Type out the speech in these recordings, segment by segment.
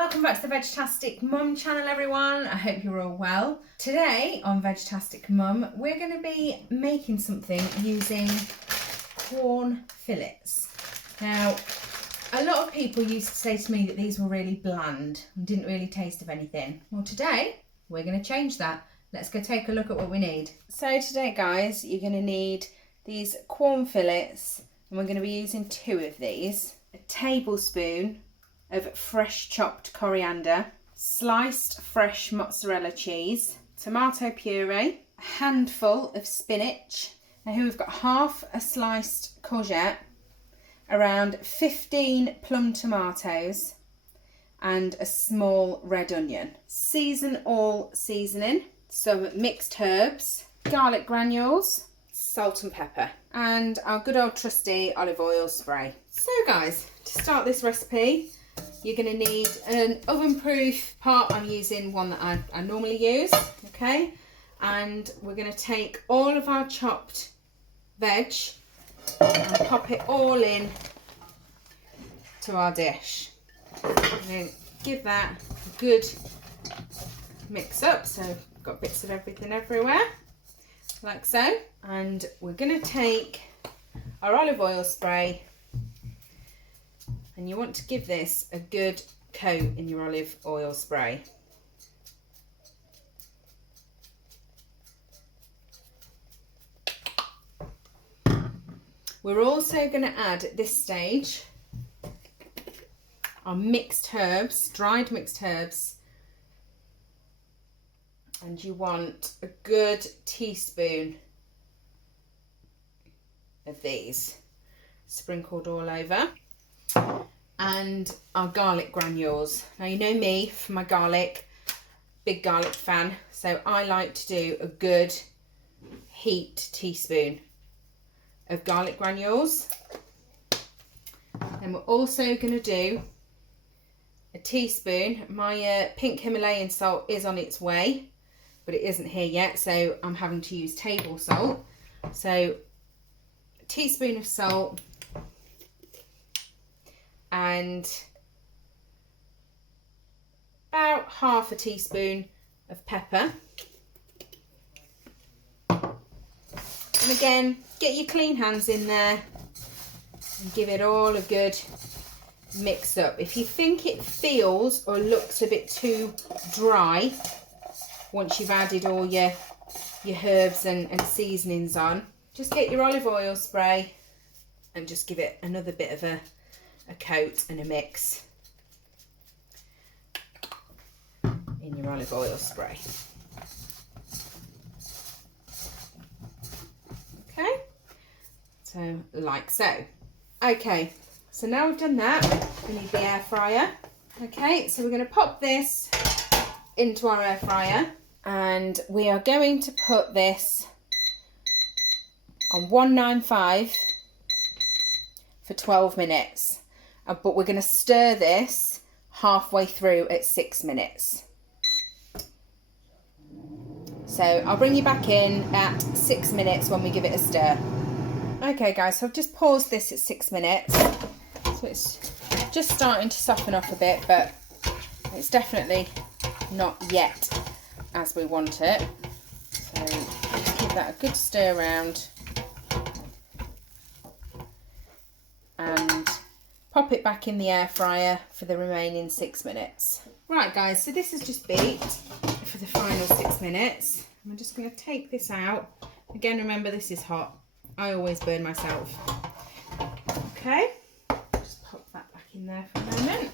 Welcome back to the Vegtastic Mum channel, everyone. I hope you're all well. Today on Vegtastic Mum, we're going to be making something using Quorn Fillets. Now, a lot of people used to say to me that these were really bland and didn't really taste of anything. Well, today we're going to change that. Let's go take a look at what we need. So today, guys, you're going to need these Quorn Fillets, and we're going to be using 2 of these. A tablespoon of fresh chopped coriander, sliced fresh mozzarella cheese, tomato puree, a handful of spinach. Now here we've got half a sliced courgette, around 15 plum tomatoes, and a small red onion. Season all seasoning, some mixed herbs, garlic granules, salt and pepper, and our good old trusty olive oil spray. So guys, to start this recipe, you're going to need an oven-proof pot. I'm using one that I normally use, okay? And we're going to take all of our chopped veg and pop it all in to our dish. And give that a good mix up, so I've got bits of everything everywhere, like so. And we're going to take our olive oil spray, and you want to give this a good coat in your olive oil spray. We're also going to add at this stage our mixed herbs, dried mixed herbs, and you want a good teaspoon of these sprinkled all over. And our garlic granules. Now you know me for my garlic, big garlic fan, so I like to do a good heaped teaspoon of garlic granules. And we're also going to do a teaspoon. My pink Himalayan salt is on its way, but it isn't here yet, so I'm having to use table salt. So a teaspoon of salt, and about half a teaspoon of pepper. And again, get your clean hands in there and give it all a good mix up. If you think it feels or looks a bit too dry once you've added all your herbs and seasonings on, just get your olive oil spray and just give it another bit of a coat and a mix in your olive oil spray. Okay, so like so. Okay, so now we've done that, we need the air fryer. Okay, so we're going to pop this into our air fryer, and we are going to put this on 195 for 12 minutes. But we're going to stir this halfway through at 6 minutes. So I'll bring you back in at 6 minutes when we give it a stir. Okay guys, so I've just paused this at 6 minutes. So it's just starting to soften up a bit, but it's definitely not yet as we want it. So just give that a good stir around. And pop it back in the air fryer for the remaining 6 minutes. Right guys, so this has just baked for the final 6 minutes. I'm just going to take this out. Again, remember this is hot. I always burn myself. Okay, just pop that back in there for a moment.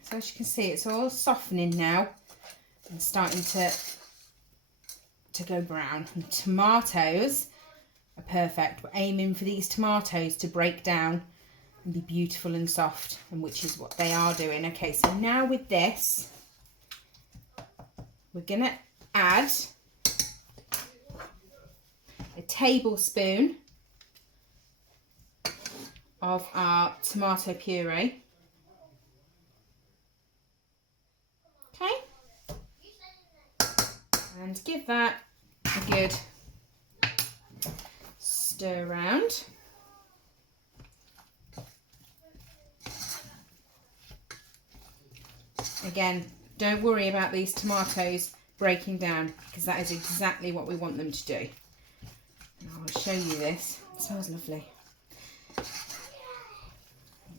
So as you can see, it's all softening now and starting to go brown. And tomatoes are perfect. We're aiming for these tomatoes to break down and be beautiful and soft, and which is what they are doing. Okay, so now with this, we're gonna add a tablespoon of our tomato puree. Okay, and give that a good stir around. Again, don't worry about these tomatoes breaking down, because that is exactly what we want them to do. And I'll show you this. It smells lovely.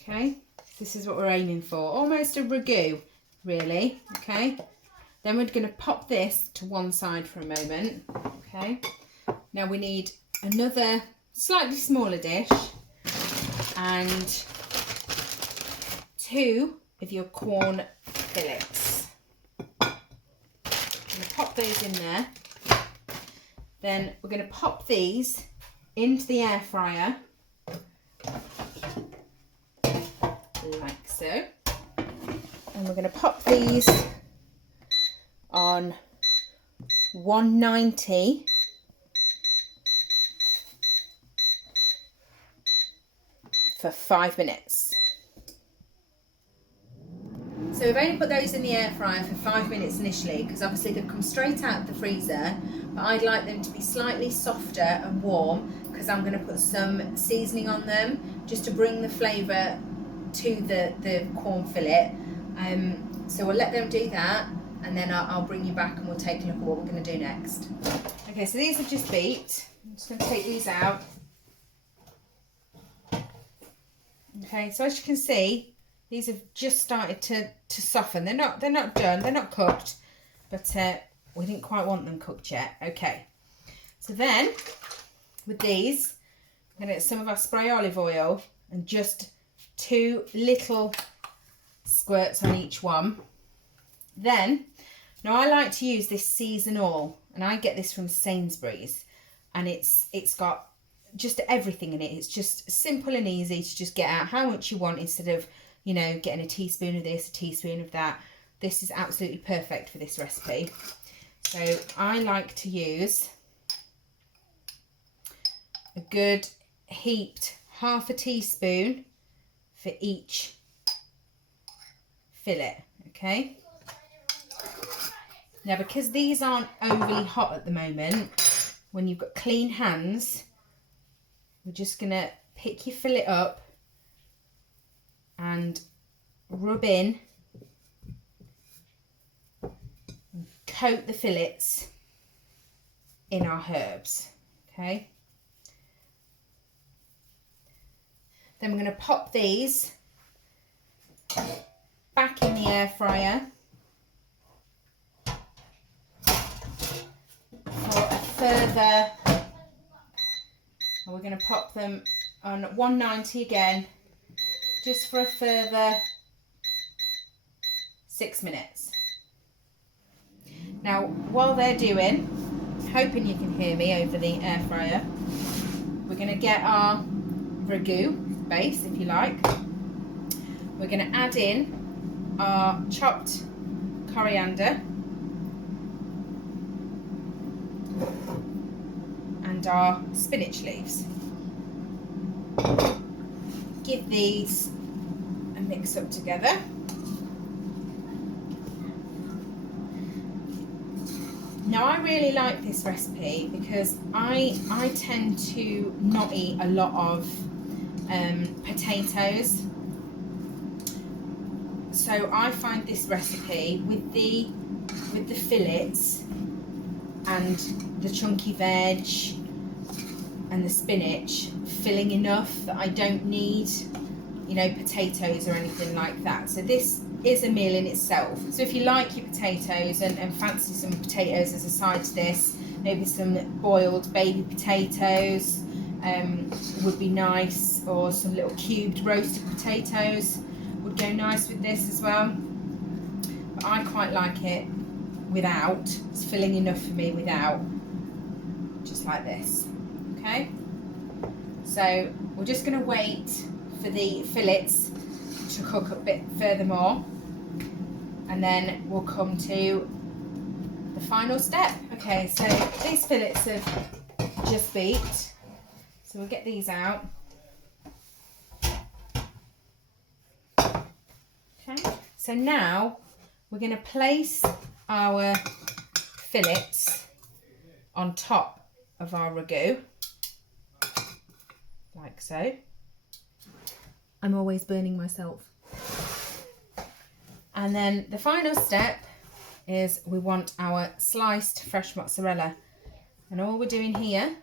Okay, this is what we're aiming for. Almost a ragu, really. Okay, then we're going to pop this to one side for a moment. Okay, now we need another slightly smaller dish and 2 of your Quorn Fillets. I'm going to pop those in there. Then we're going to pop these into the air fryer, like so. And we're going to pop these on 190 for 5 minutes. So we've only put those in the air fryer for 5 minutes initially, because obviously they've come straight out of the freezer, but I'd like them to be slightly softer and warm, because I'm going to put some seasoning on them just to bring the flavour to the Quorn fillet. So we'll let them do that, and then I'll bring you back and we'll take a look at what we're going to do next. Okay, so these are just beeped. I'm just going to take these out. Okay, so as you can see, these have just started to soften. They're not done, they're not cooked, but we didn't quite want them cooked yet. Okay, so then with these, I'm going to get some of our spray olive oil and just 2 little squirts on each one. Then, now I like to use this season all, and I get this from Sainsbury's, and it's got just everything in it. It's just simple and easy to just get out how much you want, instead of, you know, getting a teaspoon of this, a teaspoon of that. This is absolutely perfect for this recipe. So I like to use a good heaped 1/2 teaspoon for each fillet. Okay. Now, because these aren't overly hot at the moment, when you've got clean hands, we're just going to pick your fillet up and rub in, and coat the fillets in our herbs. Okay. Then we're going to pop these back in the air fryer for a further, and we're going to pop them on 190 again, just for a further 6 minutes. Now, while they're doing, hoping you can hear me over the air fryer, we're going to get our ragu base, if you like. We're going to add in our chopped coriander and our spinach leaves. Give these a mix up together. Now, I really like this recipe because I tend to not eat a lot of potatoes, so I find this recipe with the fillets and the chunky veg and the spinach filling enough that I don't need, you know, potatoes or anything like that. So this is a meal in itself. So if you like your potatoes and fancy some potatoes as a side to this, maybe some boiled baby potatoes would be nice, or some little cubed roasted potatoes would go nice with this as well. But I quite like it without. It's filling enough for me without, just like this. Okay, so we're just going to wait for the fillets to cook a bit furthermore, and then we'll come to the final step. Okay, so these fillets have just beeped, so we'll get these out. Okay, so now we're going to place our fillets on top of our ragu, like so. I'm always burning myself. And then the final step is we want our sliced fresh mozzarella. And all we're doing here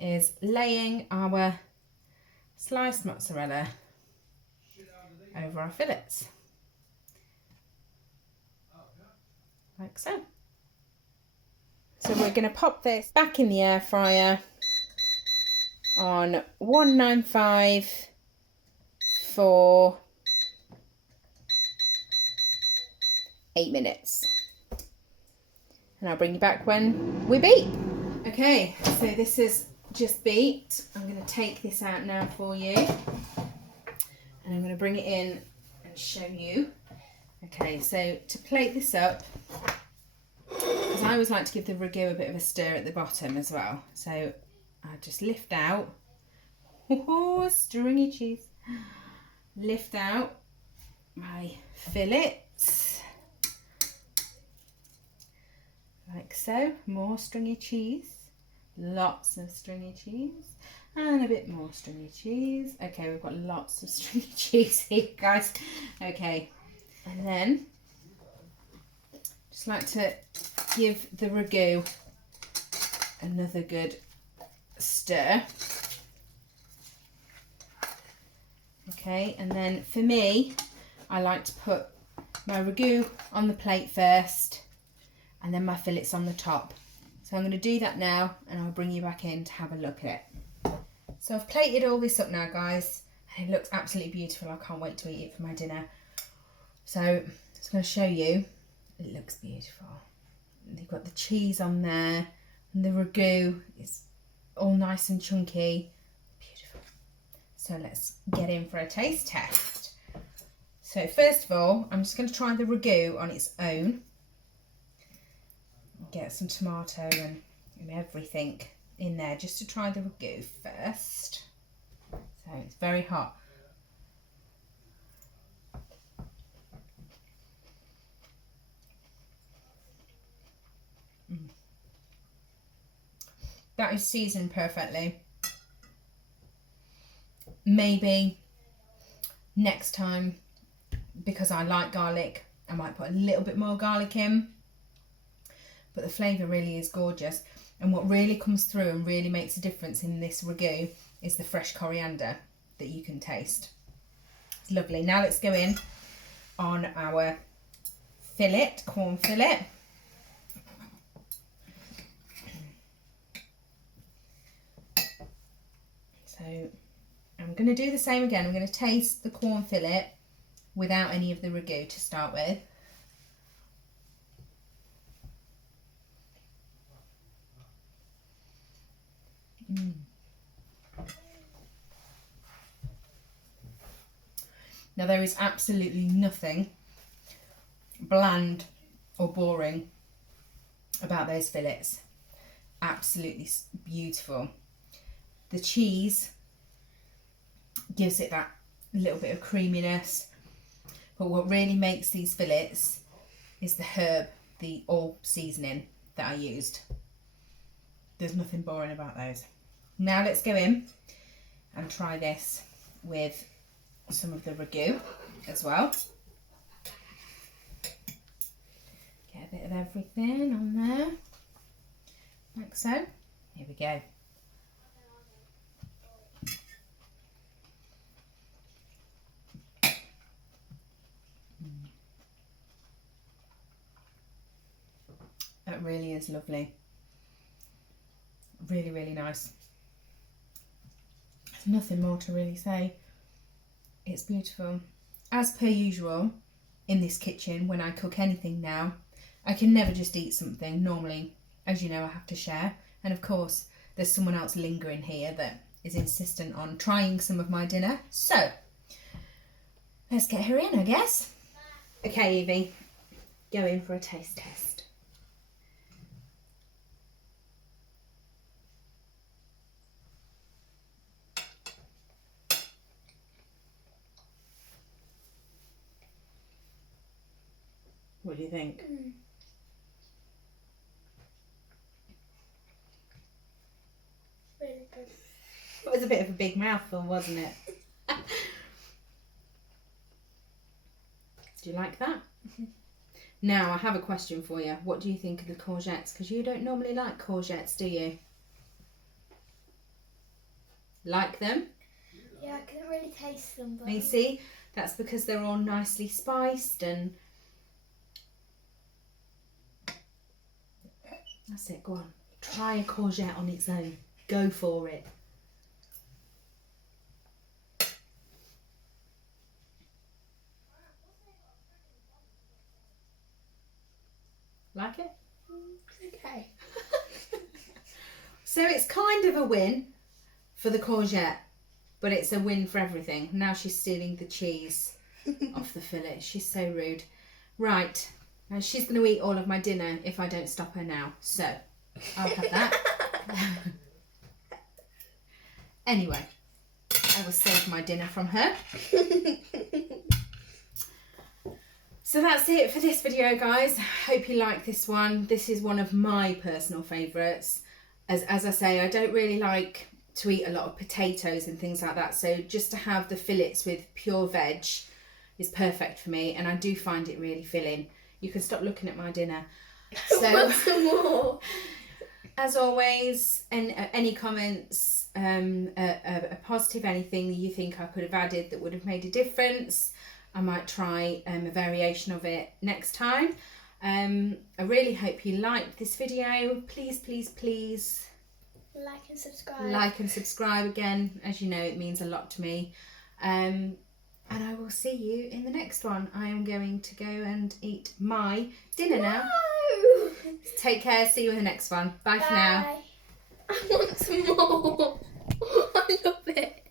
is laying our sliced mozzarella over our fillets. Like so. So we're going to pop this back in the air fryer on 195 for 8 minutes. And I'll bring you back when we beep. Okay, so this is just beeped. I'm going to take this out now for you. And I'm going to bring it in and show you. Okay, so to plate this up, because I always like to give the ragu a bit of a stir at the bottom as well. So I just lift out, stringy cheese, lift out my fillets, like so, more stringy cheese, lots of stringy cheese, and a bit more stringy cheese. Okay, we've got lots of stringy cheese here, guys. Okay, and then just like to give the ragu another good stir. Okay, and then for me, I like to put my ragu on the plate first and then my fillets on the top. So I'm going to do that now and I'll bring you back in to have a look at it. So I've plated all this up now, guys, and it looks absolutely beautiful. I can't wait to eat it for my dinner. So I'm just going to show you. It looks beautiful. They've got the cheese on there and the ragu is all nice and chunky. Beautiful. So let's get in for a taste test. So first of all, I'm just going to try the ragu on its own. Get some tomato and everything in there just to try the ragu first. So it's very hot. That is seasoned perfectly. Maybe next time, because I like garlic, I might put a little bit more garlic in. But the flavour really is gorgeous. And what really comes through and really makes a difference in this ragu is the fresh coriander that you can taste. It's lovely. Now let's go in on our fillet, corn fillet. So I'm going to do the same again. I'm going to taste the corn fillet without any of the ragu to start with. Now there is absolutely nothing bland or boring about those fillets. Absolutely beautiful. The cheese gives it that little bit of creaminess, but what really makes these fillets is the herb, the all seasoning that I used. There's nothing boring about those. Now let's go in and try this with some of the ragu as well. Get a bit of everything on there, like so. Here we go. That really is lovely. Really, really nice. There's nothing more to really say. It's beautiful. As per usual in this kitchen, when I cook anything now, I can never just eat something. Normally, as you know, I have to share. And of course, there's someone else lingering here that is insistent on trying some of my dinner. So, let's get her in, I guess. Okay, Evie, go in for a taste test. What do you think? Really good. It was a bit of a big mouthful, wasn't it? Do you like that? Now, I have a question for you. What do you think of the courgettes? Because you don't normally like courgettes, do you? Like them? Yeah, I couldn't really taste them. But... You see, that's because they're all nicely spiced and... That's it, go on. Try a courgette on its own. Go for it. Like it? Okay. So it's kind of a win for the courgette, but it's a win for everything. Now she's stealing the cheese off the fillet. She's so rude. Right, now she's going to eat all of my dinner if I don't stop her now. So I'll have that. Anyway, I will save my dinner from her. So that's it for this video, guys. Hope you like this one. This is one of my personal favourites. As I say, I don't really like to eat a lot of potatoes and things like that. So just to have the fillets with pure veg is perfect for me. And I do find it really filling. You can stop looking at my dinner. So, some more. As always, any comments, a positive, anything that you think I could have added that would have made a difference, I might try a variation of it next time. I really hope you liked this video. Please, please, please like and subscribe. Like and subscribe again. As you know, it means a lot to me. And I will see you in the next one. I am going to go and eat my dinner now. No! Take care. See you in the next one. Bye for now. I want some more. I love it.